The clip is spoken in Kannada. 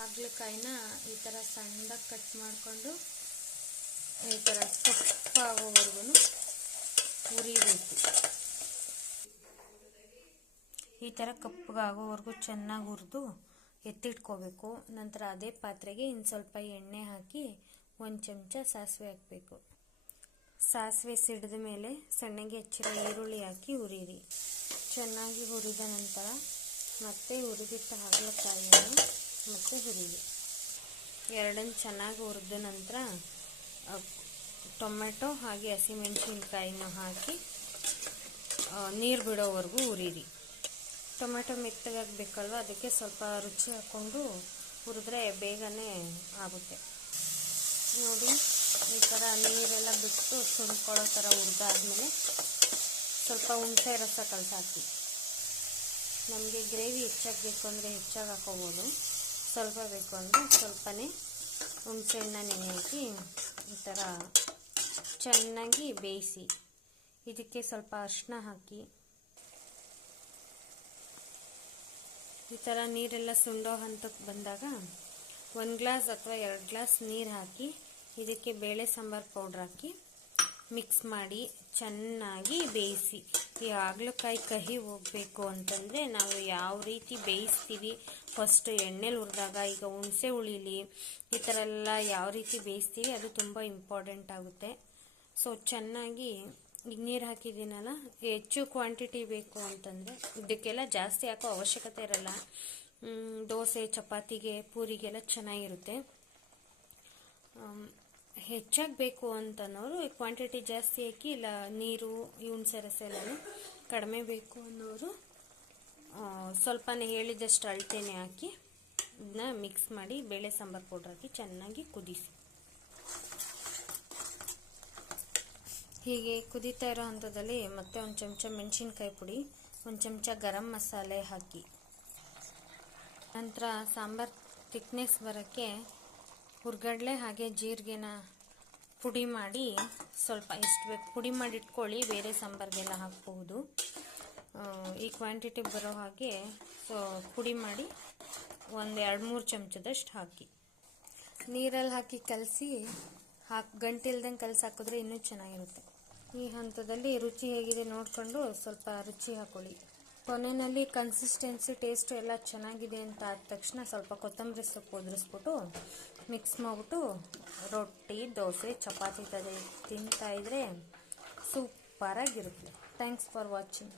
ಹಾಗಲಕಾಯಿನ ಈ ಥರ ಸಣ್ಣದಾಗಿ ಕಟ್ ಮಾಡಿಕೊಂಡು ಈ ಥರ ಕಪ್ಪಾಗೋವರೆಗೂ ಹುರಿಬೇಕು. ಈ ಥರ ಕಪ್ಪಗಾಗೋವರೆಗೂ ಚೆನ್ನಾಗಿ ಹುರಿದು ಎತ್ತಿಟ್ಕೋಬೇಕು. ನಂತರ ಅದೇ ಪಾತ್ರೆಗೆ ಇನ್ನು ಸ್ವಲ್ಪ ಎಣ್ಣೆ ಹಾಕಿ 1 ಚಮಚ ಸಾಸಿವೆ ಹಾಕಬೇಕು. ಸಾಸಿವೆ ಸಿಡಿದ ಮೇಲೆ ಸಣ್ಣಗೆ ಹೆಚ್ಚಿರೋ ಈರುಳ್ಳಿ ಹಾಕಿ ಹುರಿಯಿರಿ. ಚೆನ್ನಾಗಿ ಹುರಿದ ನಂತರ ಮತ್ತೆ ಹುರಿದಿಟ್ಟ ಹಾಗಲಕಾಯಿಯನ್ನು ಮತ್ತೆ ಹುರಿಯಿರಿ. ಎರಡನ್ನು ಚೆನ್ನಾಗಿ ಹುರಿದ ನಂತರ ಟೊಮೆಟೊ ಹಾಗೆ ಹಸಿಮೆಣಸಿನ್ಕಾಯಿನ ಹಾಕಿ ನೀರು ಬಿಡೋವರೆಗೂ ಹುರಿಯಿರಿ. ಟೊಮೆಟೊ ಮೆತ್ತಗಾಗಬೇಕಲ್ವ, ಅದಕ್ಕೆ ಸ್ವಲ್ಪ ರುಚಿ ಹಾಕ್ಕೊಂಡು ಹುರಿದ್ರೆ ಬೇಗನೆ ಆಗುತ್ತೆ. ನೋಡಿ, ಈ ಥರ ನೀರೆಲ್ಲ ಬಿಟ್ಟು ಸುಂದ್ಕೊಳ್ಳೋ ಥರ ಹುರಿದಾದ್ಮೇಲೆ ಸ್ವಲ್ಪ ಹುಣಸೆ ರಸ ಕಲಸಾಕಿ. ನಮಗೆ ಗ್ರೇವಿ ಹೆಚ್ಚಾಗಬೇಕು ಅಂದರೆ ಹೆಚ್ಚಾಗಿ ಹಾಕೋಬೋದು, ಸ್ವಲ್ಪ ಬೇಕು ಅಂದರೆ ಸ್ವಲ್ಪನೇ ಹುಣಸೆಹಣ್ಣು ನೆನೆ ಹಾಕಿ ಈ ಥರ ಚೆನ್ನಾಗಿ ಬೇಯಿಸಿ. ಇದಕ್ಕೆ ಸ್ವಲ್ಪ ಅರಿಶಿನ ಹಾಕಿ. ಈ ಥರ ನೀರೆಲ್ಲ ಸುಂಡೋ ಹಂತಕ್ಕೆ ಬಂದಾಗ 1 ಗ್ಲಾಸ್ ಅಥವಾ 2 ಗ್ಲಾಸ್ ನೀರು ಹಾಕಿ ಇದಕ್ಕೆ ಬೇಳೆ ಸಾಂಬಾರು ಪೌಡ್ರ್ ಹಾಕಿ ಮಿಕ್ಸ್ ಮಾಡಿ ಚೆನ್ನಾಗಿ ಬೇಯಿಸಿ. ಈ ಹಾಗಲಕಾಯಿ ಕಹಿ ಹೋಗಬೇಕು ಅಂತಂದರೆ ನಾವು ಯಾವ ರೀತಿ ಬೇಯಿಸ್ತೀವಿ, ಫಸ್ಟು ಎಣ್ಣೆಲಿ ಹುರಿದಾಗ, ಈಗ ಹುಣಸೆ ಹುಳಿಲಿ ಈ ಥರ ಎಲ್ಲ ಯಾವ ರೀತಿ ಬೇಯಿಸ್ತೀವಿ ಅದು ತುಂಬ ಇಂಪಾರ್ಟೆಂಟ್ ಆಗುತ್ತೆ. ಸೊ ಚೆನ್ನಾಗಿ ಈಗ ನೀರು ಹಾಕಿದ್ದೀನಲ್ಲ, ಹೆಚ್ಚು ಕ್ವಾಂಟಿಟಿ ಬೇಕು ಅಂತಂದರೆ ಇದಕ್ಕೆಲ್ಲ ಜಾಸ್ತಿ ಹಾಕೋ ಅವಶ್ಯಕತೆ ಇರಲ್ಲ. ದೋಸೆ, ಚಪಾತಿಗೆ, ಪೂರಿಗೆಲ್ಲ ಚೆನ್ನಾಗಿರುತ್ತೆ. ಹೆಚ್ಚಾಗಿ ಬೇಕು ಅಂತನೋರು ಕ್ವಾಂಟಿಟಿ ಜಾಸ್ತಿ ಹಾಕಿ, ಇಲ್ಲ ನೀರು ಹುಣಸೆ ರಸ ಎಲ್ಲನೂ ಕಡಿಮೆ ಬೇಕು ಅನ್ನೋರು ಸ್ವಲ್ಪನೇ ಹೇಳಿದಷ್ಟು ಅಳತೆನೇ ಹಾಕಿ ಇದನ್ನ ಮಿಕ್ಸ್ ಮಾಡಿ ಬೇಳೆ ಸಾಂಬಾರು ಪೌಡ್ರ್ ಹಾಕಿ ಚೆನ್ನಾಗಿ ಕುದಿಸಿ. ಹೀಗೆ ಕುದೀತಾ ಇರೋ ಹಂತದಲ್ಲಿ ಮತ್ತೆ 1 ಚಮಚ ಮೆಣಸಿನ್ಕಾಯಿ ಪುಡಿ, 1 ಚಮಚ ಗರಂ ಮಸಾಲೆ ಹಾಕಿ. ನಂತರ ಸಾಂಬಾರು ಥಿಕ್ನೆಸ್ ಬರೋಕ್ಕೆ ಹುರ್ಗಡ್ಲೆ ಹಾಗೆ ಜೀರಿಗೆನ ಪುಡಿ ಮಾಡಿ ಸ್ವಲ್ಪ ಎಷ್ಟು ಬೇಕು ಪುಡಿ ಮಾಡಿ ಇಟ್ಕೊಳ್ಳಿ, ಬೇರೆ ಸಾಂಬಾರಿಗೆಲ್ಲ ಹಾಕ್ಬಹುದು. ಈ ಕ್ವಾಂಟಿಟಿ ಬರೋ ಹಾಗೆ ಪುಡಿ ಮಾಡಿ 1-2-3 ಚಮಚದಷ್ಟು ಹಾಕಿ ನೀರಲ್ಲಿ ಹಾಕಿ ಕಲಸಿ ಗಂಟಿಲ್ದಂಗೆ ಕಲಸಿ ಹಾಕಿದ್ರೆ ಇನ್ನೂ ಚೆನ್ನಾಗಿರುತ್ತೆ. ಈ ಹಂತದಲ್ಲಿ ರುಚಿ ಹೇಗಿದೆ ನೋಡಿಕೊಂಡು ಸ್ವಲ್ಪ ರುಚಿ ಹಾಕೊಳ್ಳಿ. ಕೊನೆಯಲ್ಲಿ ಕನ್ಸಿಸ್ಟೆನ್ಸಿ, ಟೇಸ್ಟು ಎಲ್ಲ ಚೆನ್ನಾಗಿದೆ ಅಂತ ಆದ ತಕ್ಷಣ ಸ್ವಲ್ಪ ಕೊತ್ತಂಬರಿ ಸೊಪ್ಪು ಉದುರಿಸ್ಬಿಟ್ಟು ಮಿಕ್ಸ್ ಮಾಡಿಬಿಟ್ಟು ರೊಟ್ಟಿ, ದೋಸೆ, ಚಪಾತಿ ತಿಂತಾಯಿದ್ರೆ ಸೂಪರಾಗಿರುತ್ತೆ. Thanks for watching.